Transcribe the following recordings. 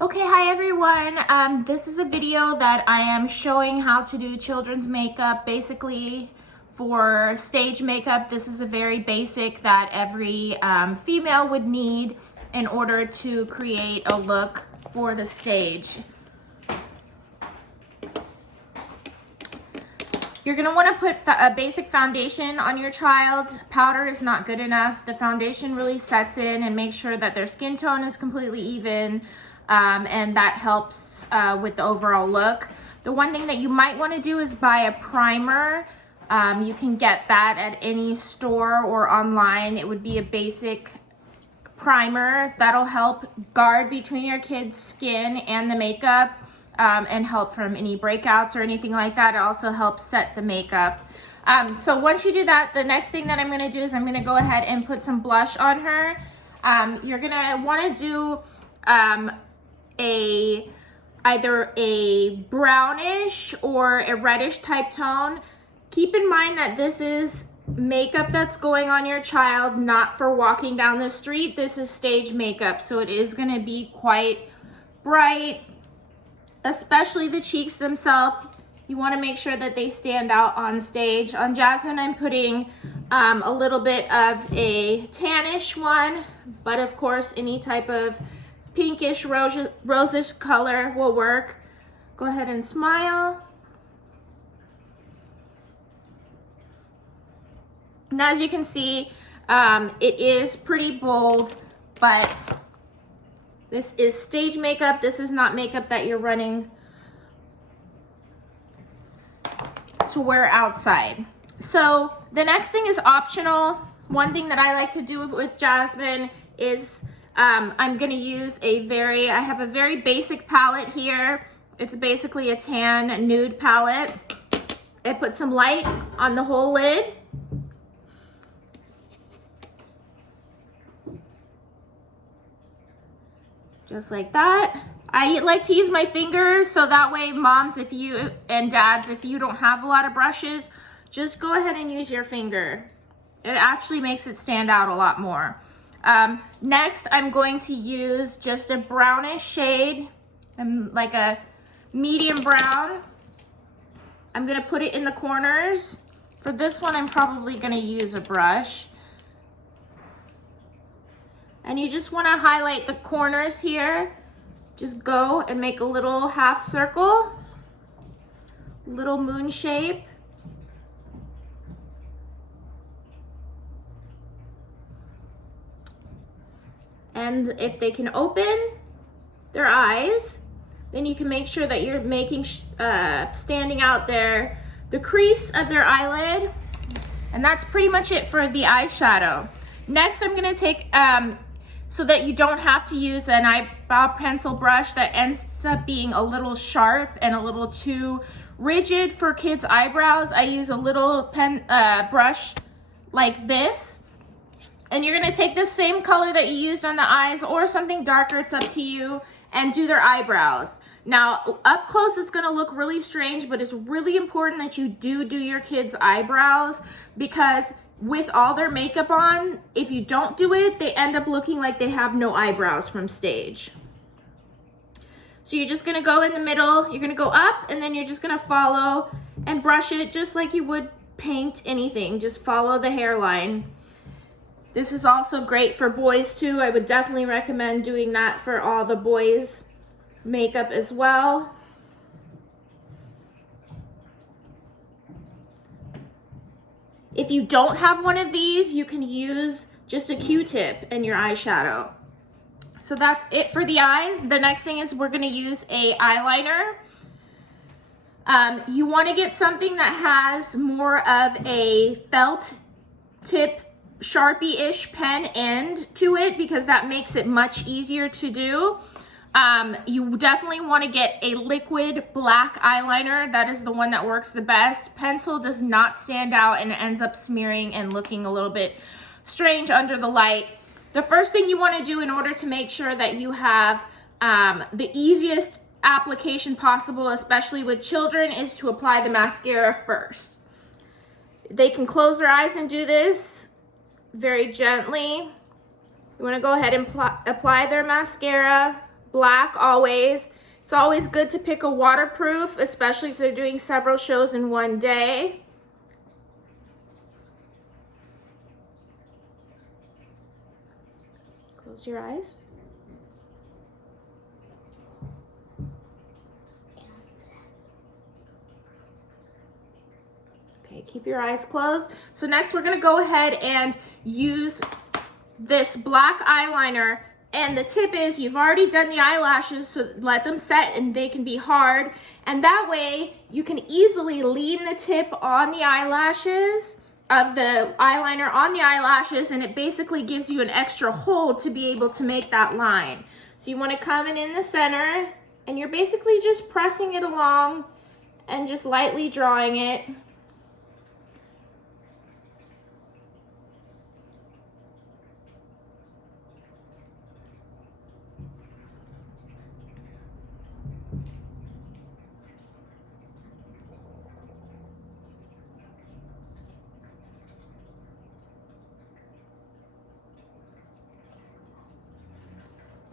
Okay, hi everyone. This is a video that I am showing how to do children's makeup. Basically, for stage makeup, this is a very basic that every female would need in order to create a look for the stage. You're gonna wanna put a basic foundation on your child. Powder is not good enough. The foundation really sets in and makes sure that their skin tone is completely even, and that helps with the overall look. The one thing that you might wanna do is buy a primer. You can get that at any store or online. It would be a basic primer that'll help guard between your kid's skin and the makeup. And help from any breakouts or anything like that. It also helps set the makeup. So once you do that, the next thing that I'm gonna do is I'm gonna go ahead and put some blush on her. You're gonna wanna do either a brownish or a reddish type tone. Keep in mind that this is makeup that's going on your child, not for walking down the street. This is stage makeup, so it is gonna be quite bright, especially the cheeks themselves. You want to make sure that they stand out on stage. On Jasmine, I'm putting a little bit of a tannish one, but of course any type of pinkish rosish color will work. Go ahead and smile. Now, as you can see, it is pretty bold, but this is stage makeup. This is not makeup that you're running to wear outside. So the next thing is optional. One thing that I like to do with Jasmine is I'm gonna use I have a very basic palette here. It's basically a tan nude palette. I put some light on the whole lid. Just like that. I like to use my fingers so that way moms and dads, if you don't have a lot of brushes, just go ahead and use your finger. It actually makes it stand out a lot more. Next, I'm going to use just a brownish shade, like a medium brown. I'm gonna put it in the corners. For this one, I'm probably gonna use a brush. And you just want to highlight the corners here. Just go and make a little half circle, little moon shape. And if they can open their eyes, then you can make sure that you're making standing out the crease of their eyelid. And that's pretty much it for the eyeshadow. Next, I'm gonna take so that you don't have to use an eyebrow pencil brush that ends up being a little sharp and a little too rigid for kids' eyebrows. I use a little brush like this. And you're gonna take the same color that you used on the eyes or something darker, it's up to you, and do their eyebrows. Now, up close, it's gonna look really strange, but it's really important that you do your kids' eyebrows, because with all their makeup on, if you don't do it, they end up looking like they have no eyebrows from stage. So you're just gonna go in the middle, you're gonna go up, and then you're just gonna follow and brush it just like you would paint anything. Just follow the hairline. This is also great for boys too. I would definitely recommend doing that for all the boys' makeup as well. If you don't have one of these, you can use just a Q-tip in your eyeshadow. So that's it for the eyes. The next thing is we're gonna use a eyeliner. You wanna get something that has more of a felt tip, Sharpie-ish pen end to it, because that makes it much easier to do. You definitely want to get a liquid black eyeliner. That is the one that works the best. Pencil does not stand out and it ends up smearing and looking a little bit strange under the light. The first thing you want to do in order to make sure that you have the easiest application possible, especially with children, is to apply the mascara first. They can close their eyes and do this very gently. You want to go ahead and apply their mascara black always. It's always good to pick a waterproof, especially if they're doing several shows in one day. Close your eyes. Okay, keep your eyes closed. So next we're gonna go ahead and use this black eyeliner. And the tip is you've already done the eyelashes, so let them set and they can be hard. And that way you can easily lean the tip on the eyelashes of the eyeliner on the eyelashes, and it basically gives you an extra hold to be able to make that line. So you want to come in the center and you're basically just pressing it along and just lightly drawing it.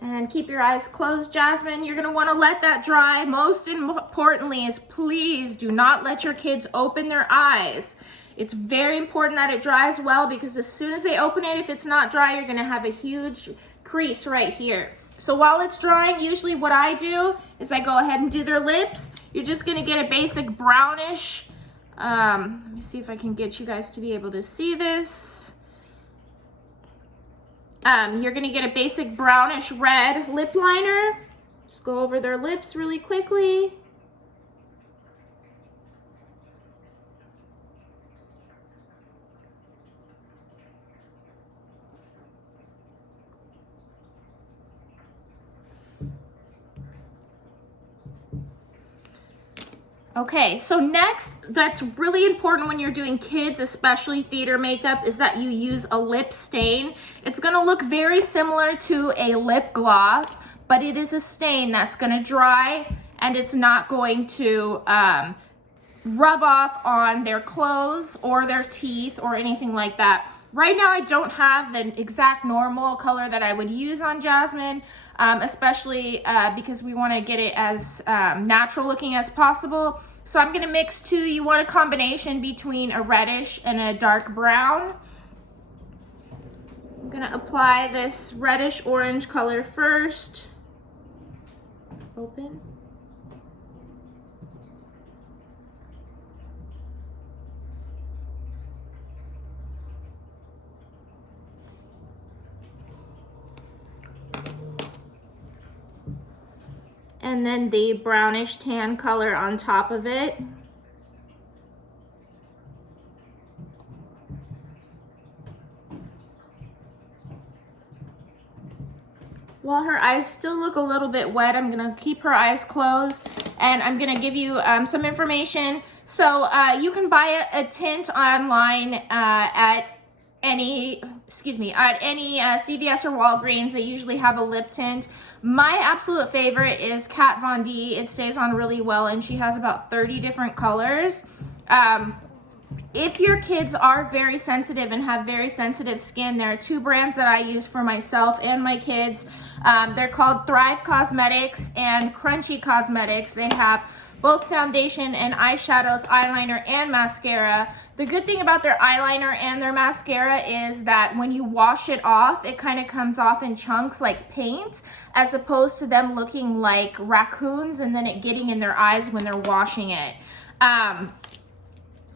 And keep your eyes closed, Jasmine. You're gonna wanna let that dry. Most importantly is please do not let your kids open their eyes. It's very important that it dries well, because as soon as they open it, if it's not dry, you're gonna have a huge crease right here. So while it's drying, usually what I do is I go ahead and do their lips. You're just gonna get a basic brownish, let me see if I can get you guys to be able to see this. You're gonna get a basic brownish red lip liner. Just go over their lips really quickly. Okay, so next, that's really important when you're doing kids, especially theater makeup, is that you use a lip stain. It's gonna look very similar to a lip gloss, but it is a stain that's gonna dry and it's not going to rub off on their clothes or their teeth or anything like that. Right now I don't have the exact normal color that I would use on Jasmine, especially because we want to get it as natural looking as possible. So I'm going to mix two. You want a combination between a reddish and a dark brown. I'm going to apply this reddish orange color first. Open. And then the brownish tan color on top of it. While her eyes still look a little bit wet, I'm gonna keep her eyes closed and I'm gonna give you some information. So you can buy a tint online at any CVS or Walgreens. They usually have a lip tint. My absolute favorite is Kat Von D. It stays on really well and she has about 30 different colors. If your kids are very sensitive and have very sensitive skin, there are two brands that I use for myself and my kids. They're called Thrive Cosmetics and Crunchy Cosmetics. They have both foundation and eyeshadows, eyeliner, and mascara. The good thing about their eyeliner and their mascara is that when you wash it off, it kind of comes off in chunks like paint, as opposed to them looking like raccoons and then it getting in their eyes when they're washing it.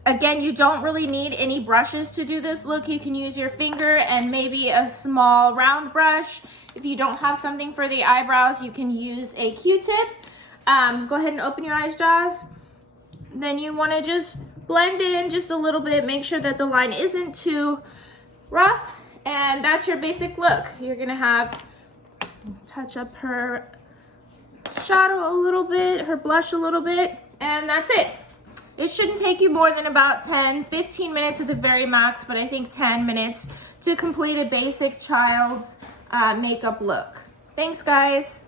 Again, you don't really need any brushes to do this look. You can use your finger and maybe a small round brush. If you don't have something for the eyebrows, you can use a Q-tip. Go ahead and open your eyes, Jazz. Then you want to just blend in just a little bit. Make sure that the line isn't too rough. And that's your basic look. You're going to have, touch up her shadow a little bit, her blush a little bit, and that's it. It shouldn't take you more than about 10-15 minutes at the very max, but I think 10 minutes to complete a basic child's makeup look. Thanks, guys.